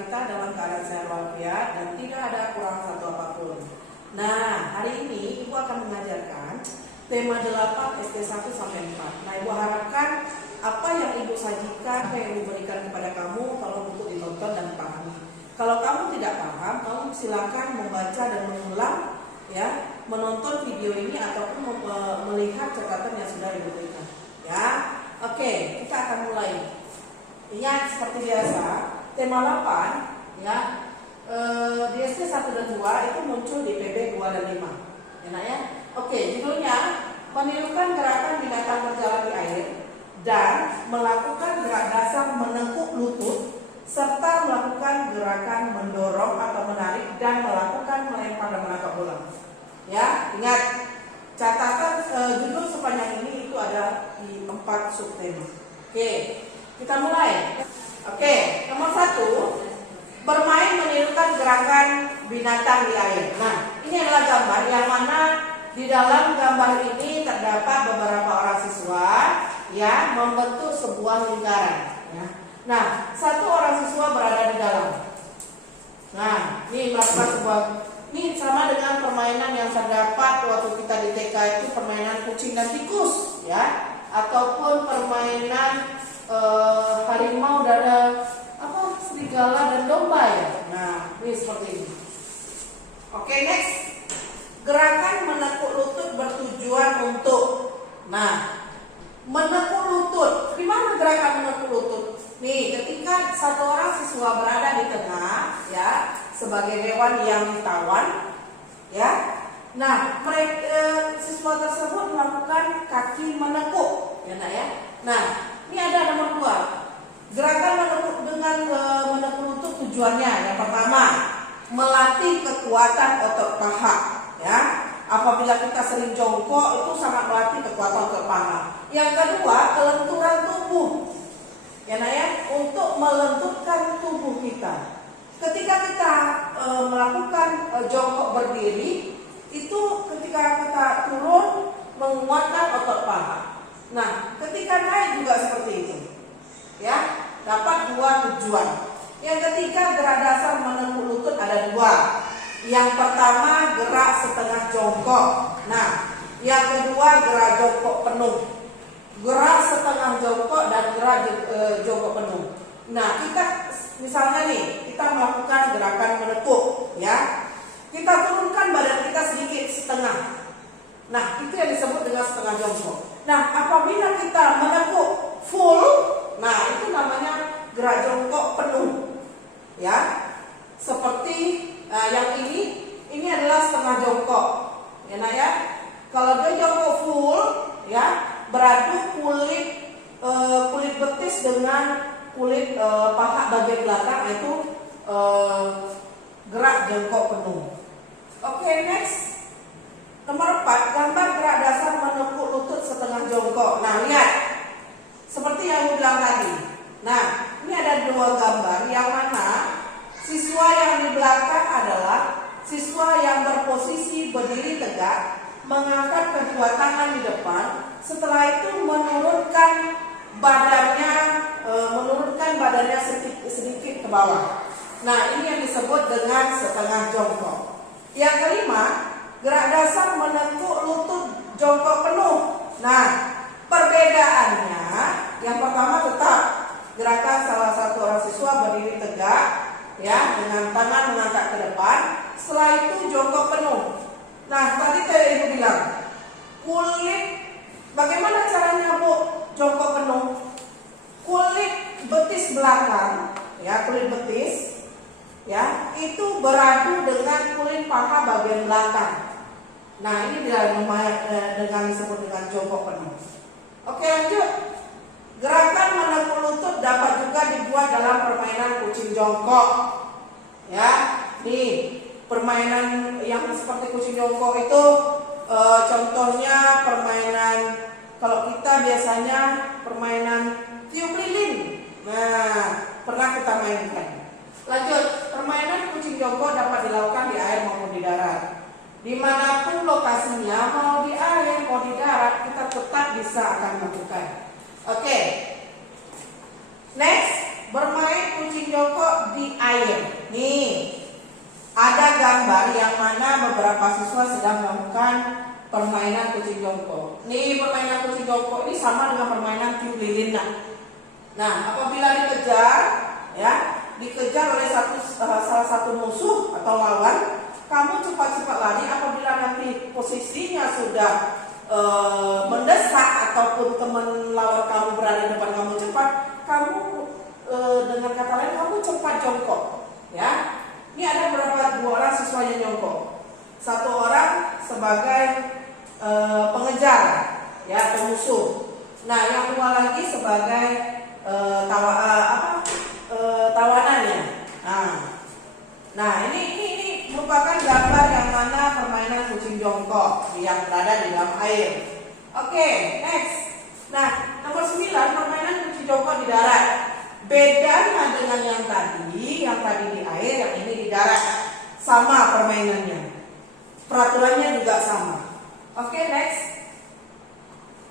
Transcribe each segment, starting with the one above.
kita dalam keadaan sehat walafiat dan tidak ada kurang satu apapun. Nah, hari ini Ibu akan mengajarkan tema 8 SD 1 sampai 4. Nah, Ibu harapkan apa yang Ibu sajikan, apa yang Ibu berikan kepada kamu tolong untuk ditonton dan dipahami. Kalau kamu tidak paham, kamu silakan membaca dan mengulang, ya, menonton video ini ataupun melihat catatan yang sudah Ibu berikan. Ya, oke, kita akan mulai. Ingat seperti biasa, tema 8, ya, di SD 1 dan 2 itu muncul di PB 2 dan 5. Enak ya? Oke, judulnya menirukan gerakan binatang berjalan di air dan melakukan gerak dasar menekuk lutut serta melakukan gerakan mendorong atau menarik dan melakukan melempar dan menangkap bola. Ya, ingat catatan judul sepanjang ini itu ada di 4 subtema. Oke, kita mulai. Oke, nomor 1, bermain menirukan gerakan binatang di air. Nah, ini adalah gambar yang mana di dalam gambar ini terdapat beberapa orang siswa yang membentuk sebuah lingkaran. Ya. Nah, satu orang siswa berada di dalam. Nah, ini melakukan sebuah, ini sama dengan permainan yang terdapat waktu kita di TK itu permainan kucing dan tikus, ya, ataupun permainan harimau dan serigala dan domba, ya. Nah, ini seperti ini. Oke, next. Gerakan menekuk lutut bertujuan untuk, nah, menekuk lutut. Di mana gerakan menekuk lutut? Nih, ketika satu orang siswa berada di tengah, ya, sebagai hewan yang ditawan, ya. Nah, mereka siswa tersebut melakukan kaki menekuk, ya, nak, ya. Nah, ini ada nomor 2. Gerakan menekuk dengan menekuk lutut tujuannya yang pertama, melatih kekuatan otot paha, ya. Apabila kita sering jongkok itu sangat melatih kekuatan otot paha. Yang kedua, kelenturan tubuh, ya, nah, ya, untuk melenturkan tubuh kita. Ketika kita melakukan jongkok berdiri, itu ketika kita turun menguatkan otot paha. Nah, ketika naik juga seperti itu, ya, dapat 2 tujuan. Yang ketiga, gerak dasar menekuk lutut ada 2. Yang pertama, gerak setengah jongkok. Nah, yang kedua, gerak jongkok penuh. Gerak setengah jongkok dan gerak jongkok penuh. Nah, kita misalnya nih, kita melakukan gerakan menekuk, ya. Kita turunkan badan kita sedikit setengah. Nah, itu yang disebut dengan setengah jongkok. Nah, apabila kita menekuk full, nah, itu namanya gerak jongkok penuh, ya. Seperti yang ini adalah setengah jongkok, ya, nah, ya. Kalau dia jongkok full, ya, beradu kulit betis dengan kulit paha bagian belakang, itu gerak jongkok penuh. Oke, next. Nomor 4, gambar gerak dasar menekuk lutut setengah jongkok. Nah, lihat. Seperti yang aku bilang tadi. Nah, ini ada 2 gambar yang mana siswa yang di belakang adalah siswa yang berposisi berdiri tegak, mengangkat kedua tangan di depan, setelah itu menurunkan badannya sedikit ke bawah. Nah, ini yang disebut dengan setengah jongkok. Yang kelima, gerak dasar menekuk lutut jongkok penuh. Nah, perbedaannya, yang pertama tetap gerakan salah satu orang siswa berdiri tegak, ya, dengan tangan mengangkat ke depan. Setelah itu jongkok penuh. Nah, tadi saya Ibu bilang, bagaimana caranya, Bu, jongkok penuh? Kulit betis belakang, ya, kulit betis, ya, itu beradu dengan kulit paha bagian belakang. Nah, ini dengan disebut dengan jongkok penuh. Oke, lanjut. Gerakan menekuk lutut dapat juga dibuat dalam permainan kucing jongkok. Ya, nih permainan yang seperti kucing jongkok itu contohnya permainan, kalau kita biasanya permainan tiup lilin. Nah, pernah kita mainkan. Lanjut, permainan kucing jongkok dapat dilakukan di air maupun di darat. Dimanapun lokasinya, mau di air, mau di darat, kita tetap bisa akan melakukan. Oke. Next, bermain kucing jongkok di air. Nih, ada gambar yang mana beberapa siswa sedang melakukan permainan kucing jongkok. Nih, permainan kucing jongkok ini sama dengan permainan tiup lilin. Nah, apabila dikejar oleh salah satu musuh atau lawan, kamu cepat-cepat lari. Apabila nanti posisinya sudah mendesak ataupun teman lawan kamu berada di depan kamu cepat, kamu dengan kata lain kamu cepat jongkok. Ya, ini ada dua orang siswa yang jongkok. Satu orang sebagai pengejar, ya, pemusuh. Nah, yang dua lagi sebagai tawanannya. Nah, ini merupakan gambar yang mana permainan kucing jongkok yang berada di dalam air. Oke, next. Nah, nomor 9, permainan kucing jongkok di darat. Bedanya dengan yang tadi di air, yang ini di darat. Sama permainannya. Peraturannya juga sama. Oke, next.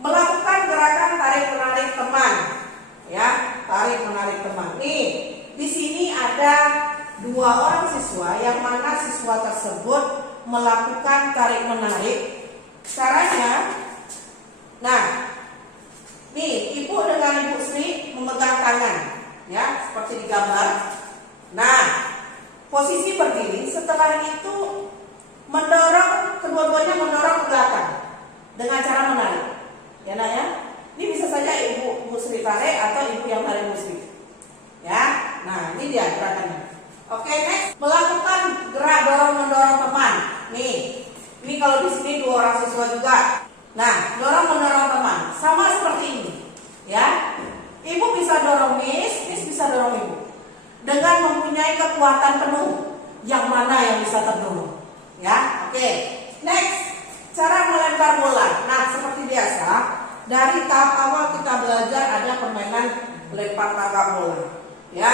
Melakukan gerakan tarik menarik teman. Ya, tarik menarik teman. Nih, di sini ada 2 orang siswa yang mana siswa tersebut melakukan tarik menarik. Caranya, nah, nih ibu dengan ibu Sri memegang tangan, ya, seperti di gambar. Nah, posisi berdiri. Setelah itu kedua-duanya mendorong ke belakang dengan cara menarik. Ya, nah ya. Ini bisa saja ibu Sri tarik atau ibu yang tarik ibu Sri. Ya, nah ini dia gerakannya. Oke, next. Melakukan gerak dorong-mendorong teman. Nih, ini kalau di sini 2 orang siswa juga. Nah, dorong-mendorong teman. Sama seperti ini. Ya, ibu bisa dorong Miss bisa dorong ibu. Dengan mempunyai kekuatan penuh. Yang mana yang bisa terdorong. Ya, oke. Next, cara melempar bola. Nah, seperti biasa, dari tahap awal kita belajar ada permainan lempar tangkap bola. Ya.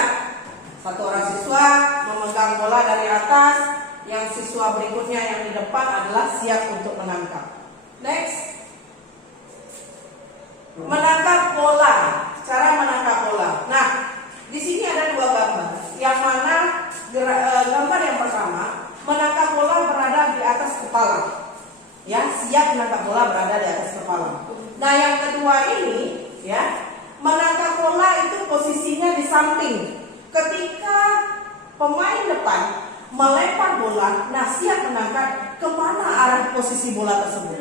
Satu orang siswa memegang bola dari atas, yang siswa berikutnya yang di depan adalah siap untuk menangkap. Next, menangkap bola. Cara menangkap bola. Nah, di sini ada 2 gambar. Yang mana gambar yang pertama, menangkap bola berada di atas kepala. Ya, siap menangkap bola berada di atas kepala. Nah, yang kedua ini, ya, menangkap bola itu posisinya di samping. Ketika pemain depan melempar bola, nah siap menangkap, kemana arah posisi bola tersebut.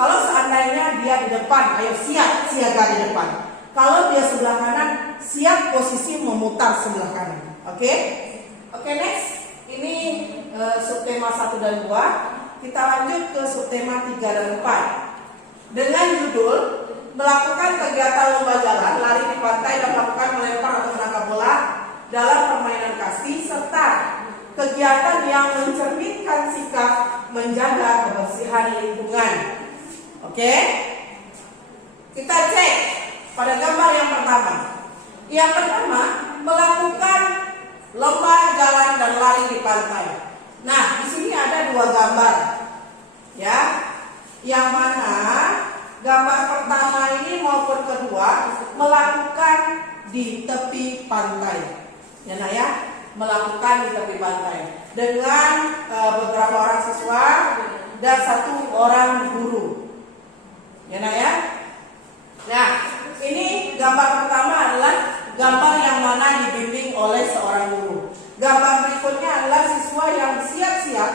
Kalau seandainya dia di depan, ayo siap siaga di depan. Kalau dia sebelah kanan, siap posisi memutar sebelah kanan. Oke, next. Ini subtema 1 dan 2. Kita lanjut ke subtema 3 dan 4. Dengan judul melakukan kegiatan lomba jalan, lari di pantai, dan melakukan melempar atau menangkap bola dalam permainan kasti, serta kegiatan yang mencerminkan sikap menjaga kebersihan lingkungan. Oke, kita cek pada gambar yang pertama. Yang pertama, melakukan lomba jalan dan lari di pantai. Nah, di sini ada 2 gambar, ya, yang mana gambar pertama ini maupun kedua melakukan di tepi pantai. Ya, nah ya, melakukan di tepi pantai dengan beberapa orang siswa dan 1 orang guru. Ya, nah ya. Nah, ini gambar pertama adalah gambar yang mana dibimbing oleh seorang guru. Gambar berikutnya adalah siswa yang siap-siap.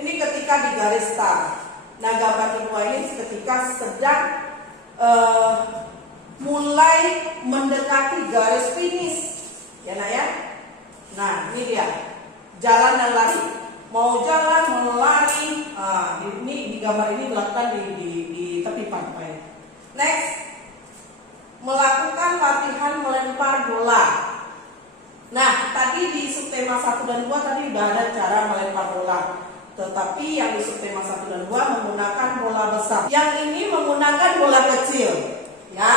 Ini ketika di garis start. Nah, gambar kedua ini ketika sedang mulai mendekati garis finish. Ya, nah ya. Nah, ini dia. Jalan dan lari. Mau jalan, mau lari. Ini di gambar ini dilakukan di tepi pantai. Next, melakukan latihan melempar bola. Nah, tadi di subtema 1 dan 2 tadi sudah ada cara melempar bola. Tetapi yang di subtema 1 dan 2 menggunakan bola besar. Yang ini menggunakan bola kecil. Ya,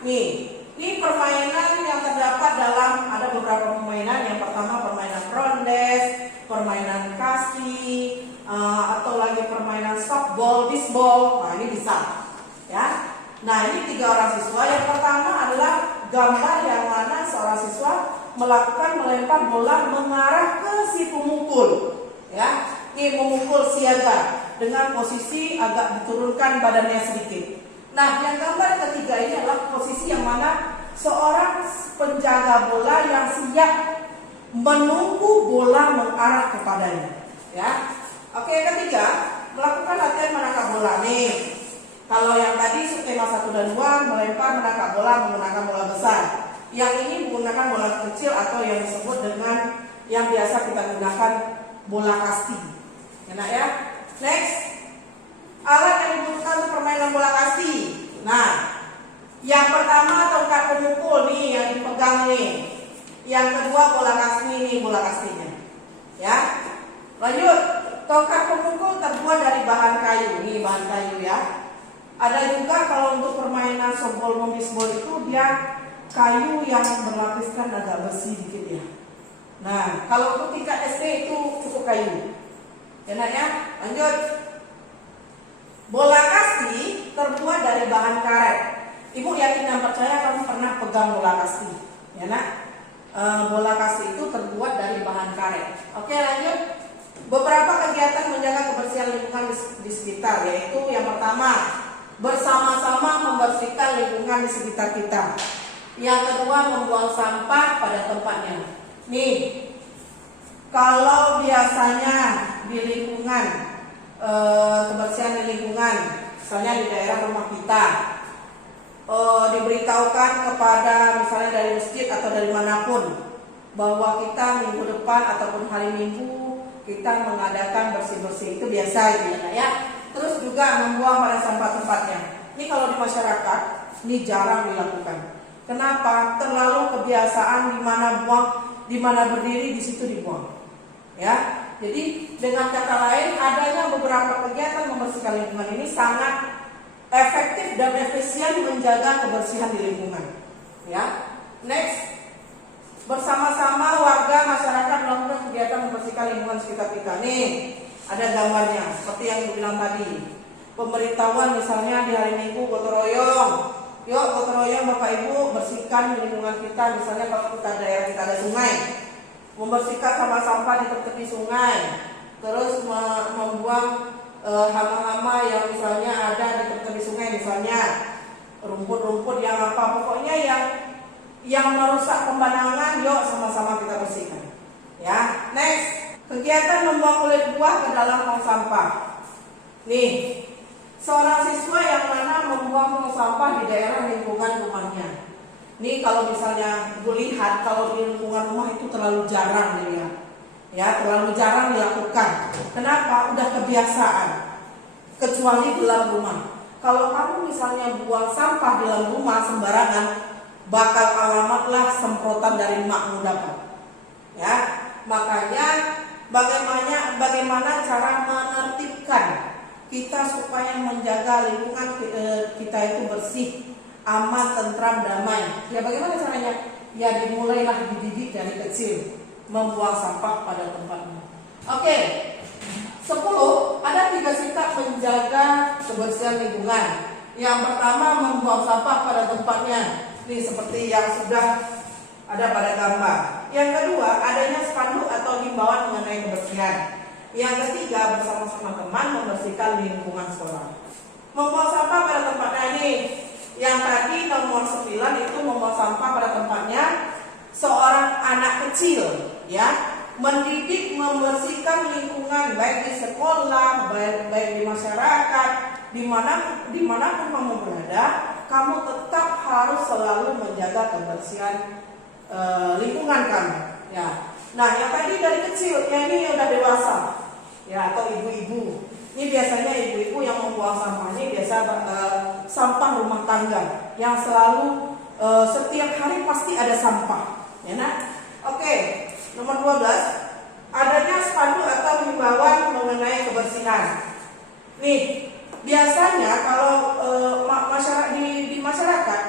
nih. Ini permainan yang terdapat dalam, ada beberapa permainan. Yang pertama permainan rondes, permainan kasti, atau lagi permainan softball, bisbol. Nah, ini bisa. Ya. Nah, ini 3 orang siswa. Yang pertama adalah gambar yang mana seorang siswa melakukan melempar bola mengarah ke si pemukul, ya. Ini memukul siaga dengan posisi agak diturunkan badannya sedikit. Nah, yang gambar ketiga ini adalah posisi yang mana seorang penjaga bola yang siap menunggu bola mengarah kepadanya, ya. Oke, ketiga, melakukan latihan menangkap bola nih. Kalau yang tadi subtema 1 dan 2 melempar menangkap bola menggunakan bola besar. Yang ini menggunakan bola kecil atau yang disebut dengan yang biasa kita gunakan bola kasti. Enak ya? Next, alat yang dibutuhkan untuk permainan bola kasti. Nah, yang pertama tongkat pemukul nih yang dipegang nih. Yang kedua bola kasti nih, bola kastinya. Ya. Lanjut, tongkat pemukul terbuat dari bahan kayu. Nih bahan kayu ya. Ada juga kalau untuk permainan softball membisbol itu dia kayu yang berlapiskan agak besi dikit ya. Nah, kalau untuk tingkat SD itu cukup kayu. Enak ya? Lanjut. Bola kasti terbuat dari bahan karet. Ibu yakin dan percaya kamu pernah pegang bola kasti, ya nak? Bola kasti itu terbuat dari bahan karet. Oke, lanjut. Beberapa kegiatan menjaga kebersihan lingkungan di sekitar, yaitu yang pertama, bersama-sama membersihkan lingkungan di sekitar kita. Yang kedua, membuang sampah pada tempatnya. Nih, kalau biasanya di lingkungan, kebersihan di lingkungan, misalnya di daerah rumah kita, diberitahukan kepada misalnya dari masjid atau dari manapun bahwa kita minggu depan ataupun hari Minggu kita mengadakan bersih-bersih, itu biasa gitu ya. Terus juga membuang pada sampah tempatnya. Ini kalau di masyarakat ini jarang dilakukan. Kenapa? Terlalu kebiasaan di mana buang, di mana berdiri di situ dibuang. Ya. Jadi dengan kata lain, adanya beberapa kegiatan membersihkan lingkungan ini sangat efektif dan efisien menjaga kebersihan di lingkungan. Ya. Next, bersama-sama warga masyarakat melakukan kegiatan membersihkan lingkungan sekitar kita. Nih, ada gambarnya seperti yang dibilang tadi. Pemberitahuan misalnya di hari Minggu gotong royong. Yuk gotong royong Bapak Ibu bersihkan lingkungan kita. Misalnya kalau kita daerah kita ada sungai, membersihkan sampah-sampah di tepi sungai. Terus membuang hama-hama yang misalnya ada di tepi sungai, misalnya rumput-rumput yang apa, pokoknya yang merusak pemandangan, yuk sama-sama kita bersihkan. Ya, next. Kegiatan membuang kulit buah ke dalam tong sampah. Nih, seorang siswa yang mana membuang tong sampah di daerah lingkungan rumahnya. Nih kalau misalnya Ibu lihat kalau di lingkungan rumah itu terlalu jarang dilihat. Ya, terlalu jarang dilakukan. Kenapa? Udah kebiasaan. Kecuali di dalam rumah. Kalau kamu misalnya buang sampah di dalam rumah sembarangan, bakal alamatlah semprotan dari makmu dapat. Ya, makanya bagaimana cara menertibkan kita supaya menjaga lingkungan kita itu bersih, aman, tentram, damai. Ya bagaimana caranya? Ya dimulailah dididik dari kecil, membuang sampah pada tempatnya. Oke. 10. Ada 3 sikap menjaga kebersihan lingkungan. Yang pertama, membuang sampah pada tempatnya. Ini seperti yang sudah ada pada gambar. Yang kedua, adanya spanduk atau himbauan mengenai kebersihan. Yang ketiga, bersama-sama teman membersihkan lingkungan sekolah. Membuang sampah pada tempatnya ini. Yang tadi nomor 9 itu membuang sampah pada tempatnya. Seorang anak kecil, ya, mendidik membersihkan lingkungan baik di sekolah, baik di masyarakat, dimanapun kamu berada, kamu tetap harus selalu menjaga kebersihan lingkungan kamu. Ya. Nah, yang tadi dari kecil, yang ini udah dewasa, ya, atau ibu-ibu. Ini biasanya ibu-ibu yang membuang sampah ini biasa sampah rumah tangga yang selalu setiap hari pasti ada sampah. Ya, nah? Oke, nomor 12, adanya spanduk atau himbauan mengenai kebersihan. Nih, biasanya kalau masyarakat di masyarakat,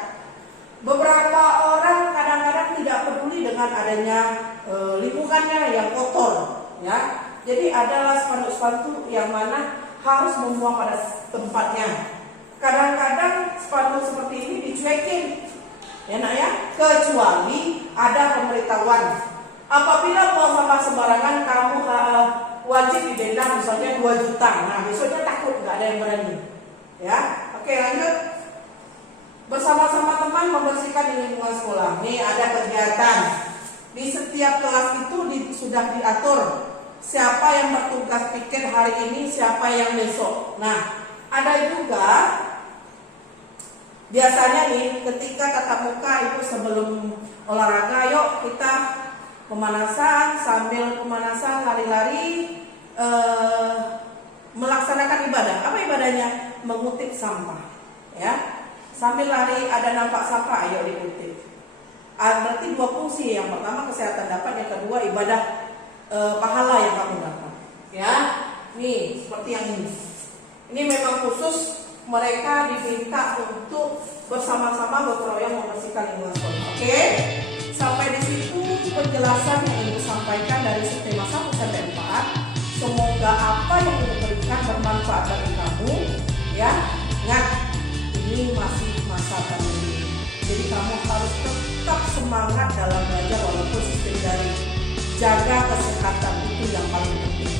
beberapa orang kadang-kadang tidak peduli dengan adanya lingkungannya yang kotor, ya. Jadi adalah spanduk-spanduk yang mana harus membuang pada tempatnya. Kadang-kadang spanduk seperti ini dicuekin. Ya nak ya, kecuali ada pemberitahuan. Apabila buang sampah sembarangan kamu wajib didenda misalnya 2 juta. Nah besoknya takut nggak ada yang berani. Ya, oke lanjut. Bersama-sama teman membersihkan di lingkungan sekolah. Nih ada kegiatan. Di setiap kelas itu sudah diatur siapa yang bertugas pikir hari ini, siapa yang besok. Nah ada juga biasanya nih ketika tatap muka itu sebelum olahraga, yuk kita pemanasan, sambil pemanasan lari-lari melaksanakan ibadah. Apa ibadahnya? Mengutip sampah. Ya, sambil lari ada nampak sampah, ayo dikutip. Berarti 2 fungsi. Yang pertama kesehatan dapat, yang kedua ibadah pahala yang kamu dapat. Ya, nih seperti yang ini. Ini memang khusus mereka diminta untuk bersama-sama gotong royong membersihkan lingkungan sekolah. Oke, sampai di situ penjelasan yang Ibu sampaikan dari tema 1 sampai 4. Semoga apa yang Ibu berikan bermanfaat bagi kamu. Ya, ingat ini masih masa pandemi, jadi kamu harus tetap semangat dalam belajar walaupun sistem daring. Jaga kesehatan itu yang paling penting.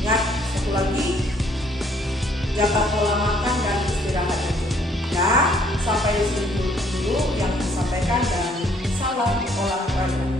Ingat satu lagi, jaga pola makan dan istirahat itu. Ya, sampai di sini dulu yang disampaikan dan salam olahraga.